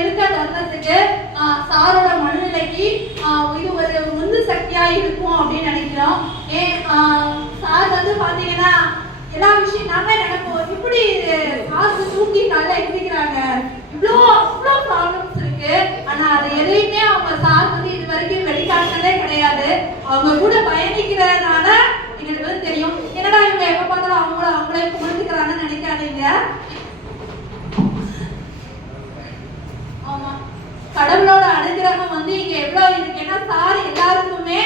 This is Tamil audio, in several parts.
இருக்க தருணத்துக்கு சாரோட மனநிலைக்கு இது ஒரு முந்து சக்தியா இருக்கும் அப்படின்னு நினைக்கிறோம். சார் வந்து பாத்தீங்கன்னா எல்லா விஷயம் நாம நினைப்போம், இப்படி சார் தூக்கி நல்லா எழுதிக்கிறாங்க, இவ்வளோ ப்ராப்ளம்ஸ் இருக்கு. ஆனா அது எதையுமே அவங்க சார் வந்து இது வரைக்கும் வெளிக்காட்டினதே கிடையாது. அவங்க கூட பயணிக்கிறதுனால எங்களுக்கு வந்து தெரியும். என்னடா இவங்க எப்ப பார்த்தாலும் அவங்களே புரிஞ்சுக்கிறாங்கன்னு நினைக்காதீங்க. ஆமா, கடவுளோட அனுகிரகம் வந்து இங்க எவ்வளவு இருக்கு. ஏன்னா சார் எல்லாருக்குமே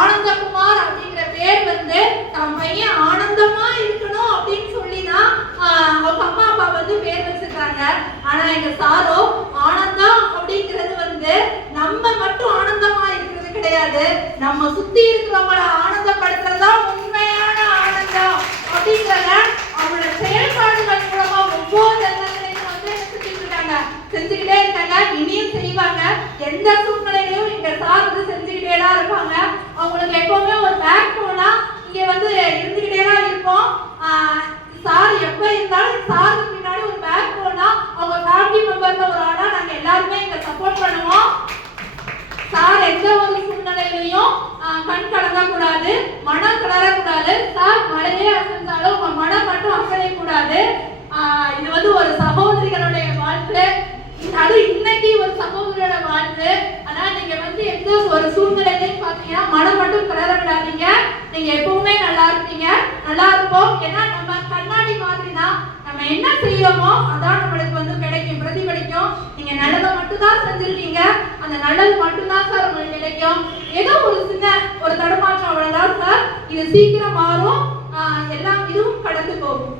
ஆனந்தகுமார் அப்படிங்கிற பேர் வந்து தன் பையன் ஆனந்தமா இருக்கணும் அப்படின்னு சொல்லிதான் அவங்க அம்மா அப்பா வந்து பேர் வச்சிருக்காங்க. ஆனா எங்க சாரோ ஆனந்தம் அப்படிங்கிறது வந்து நம்ம மட்டும் ஆனந்தமா இருக்கிறது கிடையாது, நம்ம சுத்தி இருக்கிறவங்கள ஆனந்தப்படுத்துறதா உண்மையான ஆனந்தம் அப்படிங்கிறத அவங்களோட செயல்பாடுகள் மூலமா ஒவ்வொரு செஞ்சுக்கிட்டே இருக்காங்க, இனியும் செய்வாங்க. எந்த சூழ்நிலையிலும் எங்க சார் வந்து செஞ்சுக்கிட்டே தான் இருப்பாங்க. அவங்களுக்கு எப்பவுமே ஒரு பேக் போனா இங்க வந்து இருந்துகிட்டே தான் இருப்போம். சார் எப்ப இருந்தாலும் சாருக்கு பின்னாடி ஒரு பேக் போனா அவங்க ஃபேமிலி மெம்பர்ல ஒரு ஆளா நாங்க எல்லாருமே இங்க சப்போர்ட் பண்ணுவோம். சார் எந்த ஒரு சூழ்நிலையிலையும் கண் கலங்க கூடாது, மனம் கலர கூடாது. சார் மழையே அசைந்தாலும் உங்க மனம் மட்டும் அசைய கூடாது. இது வந்து ஒரு சகோதரிகளுடைய வாழ்க்கை, அது இன்னைக்கு ஒரு சகோதரோட வாழ்வு. ஆனா நீங்க வந்து எந்த ஒரு சூழ்நிலையிலையும் பாத்தீங்கன்னா மனம் மட்டும் கலர விடாதீங்க. நீங்க எப்பவுமே நல்லா இருப்பீங்க, நல்லா இருப்போம். ஏன்னா நம்ம கண்ணாடி மாதிரி தான், நம்ம என்ன செய்யறோமோ அதான் நம்மளுக்கு வந்து கிடைக்கும், பிரதிபலிக்கும். நீங்க நல்லதை மட்டும் தான் செஞ்சிருக்கீங்க, அந்த நல்லது மட்டும்தான் சார் உங்களுக்கு கிடைக்கும். ஏதோ ஒரு சின்ன ஒரு தடுமாற்றம் அவ்வளவுதான் சார், இது சீக்கிரம் மாறும், எல்லாம் இதுவும் கடந்து போகும்.